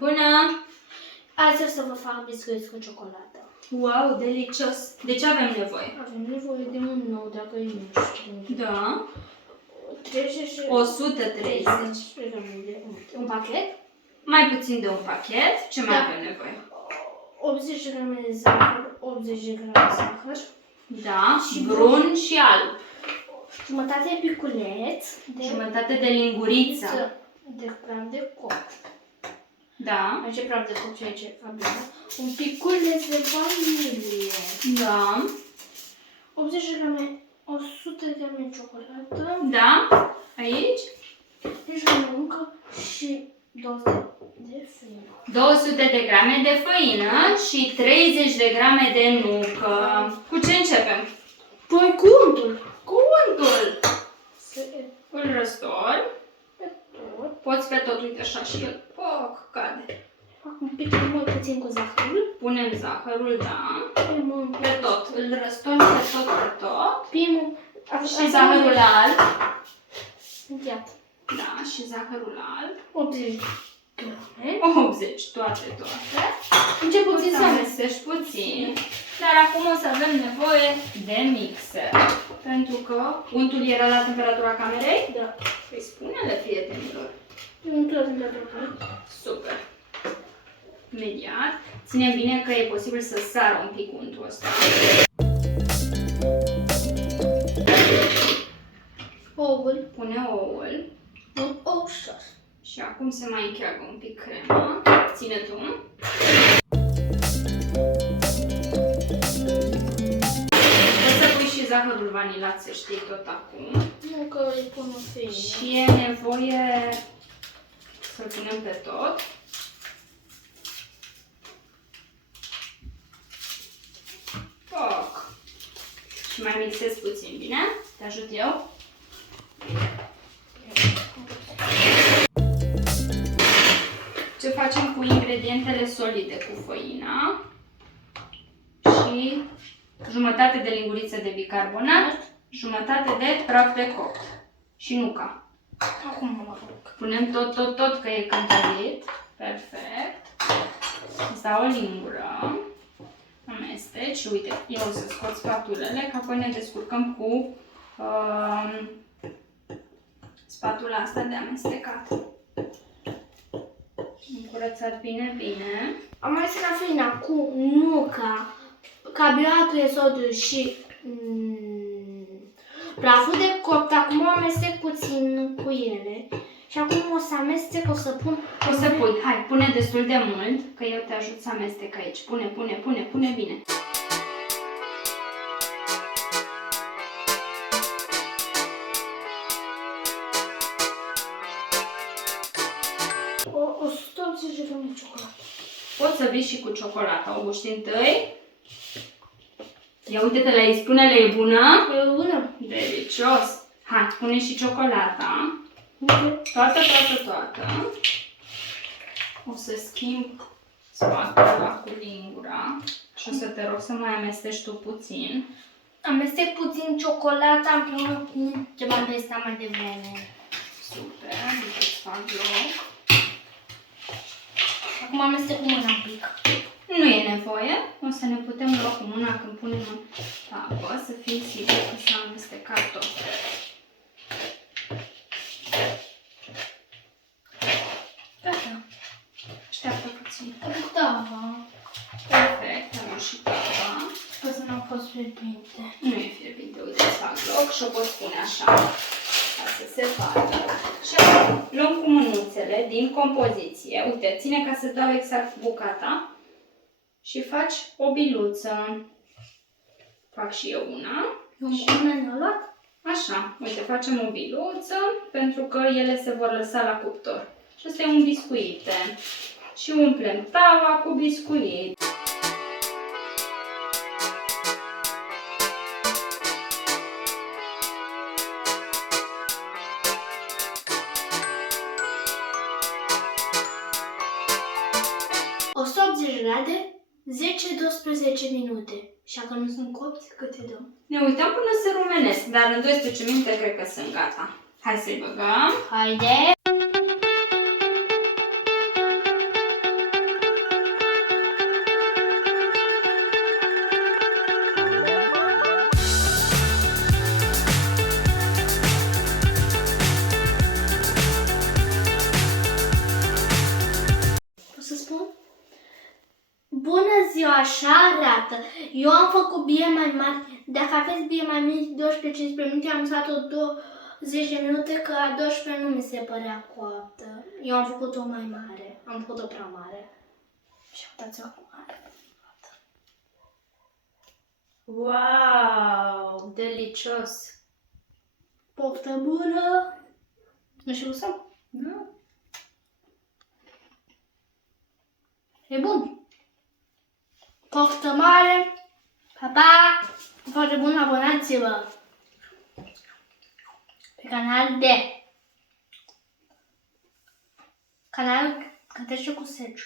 Bună! Azi o să vă fac biscuiți cu ciocolată. Wow, delicios! De ce avem nevoie? Avem nevoie de un nou, dacă nu știu. Da. 30 130. de un pachet. Mai puțin de un pachet. Ce mai avem nevoie? 80 de grame de zahăr, 80 de grame de zahăr. Da, și brun și alb. Jumătate de piculeț. Jumătate de linguriță. De praf de coc. Da. Aici e praf de coc, ceea ce fabrică. Un piculeț de vanilie. Da. 80 de grame, 100 de grame de ciocolată. Da. Aici? 10 grame de nucă și 200 de făină. 200 de grame de făină și 30 de grame de nucă. Cu ce începem? Păi cu untul. Cu untul. Îl răstori. Pe tot. Poți pe tot, uite așa și el. Poc, cade. Fac un pic mai puțin cu zahărul. Punem zahărul, da. Punem Pe tot. Îl răstorni pe tot, pe tot. primul. Și zahărul alb. Încheiat. Da, și zahărul alb. 80 grame. 80, toate. Încep Poți puțin să să amestești puțin. Dar acum o să avem nevoie de mixer. Pentru că untul era la temperatura camerei? Da. Păi spune-le prietenilor. Untul temperatură. Super. Imediat. Ține bine că e posibil să sară un pic untul ăsta. Oul. Pune oul. Un ou sos. Și acum se mai încheagă un pic crema. Ține tu. Poți să pui și zahărul vanilat, să știi, tot acum. Nu că îi pun o făină. Și e nevoie să-l punem pe tot. Foc. Și mai mixez puțin, bine? Te ajut eu? Ce facem cu ingredientele solide? Cu făina și jumătate de linguriță de bicarbonat, jumătate de praf de coc și nuca. Acum mă rog. Punem tot, că e cântărit. Perfect. Îți dau o lingură. Amesteci și uite, eu o să scot spatulele, că apoi ne descurcăm cu spatula asta de amestecat. Încurățat bine. Am amestecat făina cu nuca, carbohidratul de sodiu și praful de copt. Acum o amestec puțin cu ele. Și acum o să amestec, o să pun... O să pui, hai, pune destul de mult, că eu te ajut să amestec aici. Pune bine. O 180 de grame de ciocolată. Poți să vii și cu ciocolata. O guști întâi. Ia uite-te la ei, spune-le, e bună? E bună. Delicios. Hai, pune și ciocolata. Toată. O să schimb spatula cu lingura și o să te rog să mai amesteci tu puțin. Amestec puțin ciocolata împreună cu ce m-am testat mai devreme. Super, îți fac loc. Acum amestec cu mâna un pic. Nu e nevoie, o să ne putem lua cu mâna când punem în apă, să fim siguri că s-a amestecat tot. Gata. Așteaptă puțin. Aduc tava. Perfect, am și tava. Sper să n-am fost fierbinte. Nu e fierbinte, uite, îți fac loc și o pot pune așa, ca să se vadă. Și acum luăm cu mânuțele din compoziție. Uite, ține ca să-ți dau exact bucata și faci o biluță. Fac și eu una. Ne-a luat? Așa, uite, facem o biluță pentru că ele se vor lăsa la cuptor. Și asta e un biscuite. Și umplem tava cu biscuit. O 180 grade, 10-12 minute. Și dacă nu sunt copți, cât îi dăm? Ne uităm până se rumenesc, dar în 12 minute cred că sunt gata. Hai să-i băgăm. Haide! Bună ziua, așa arată. Eu am făcut bie mai mari. Dacă aveți bie mai mici, 12-15 minute, am usat-o 20 de minute, că a 12 nu mi se părea coaptă. Eu am făcut-o mai mare. Am făcut-o prea mare. Și uitați-o cum are. Wow, delicios! Poftă bună! Nu știu să? Nu? E bun! Poftă mare! Pa, pa! Foarte bun, abonați-vă! Pe canalul Cătășe cu Sergiu.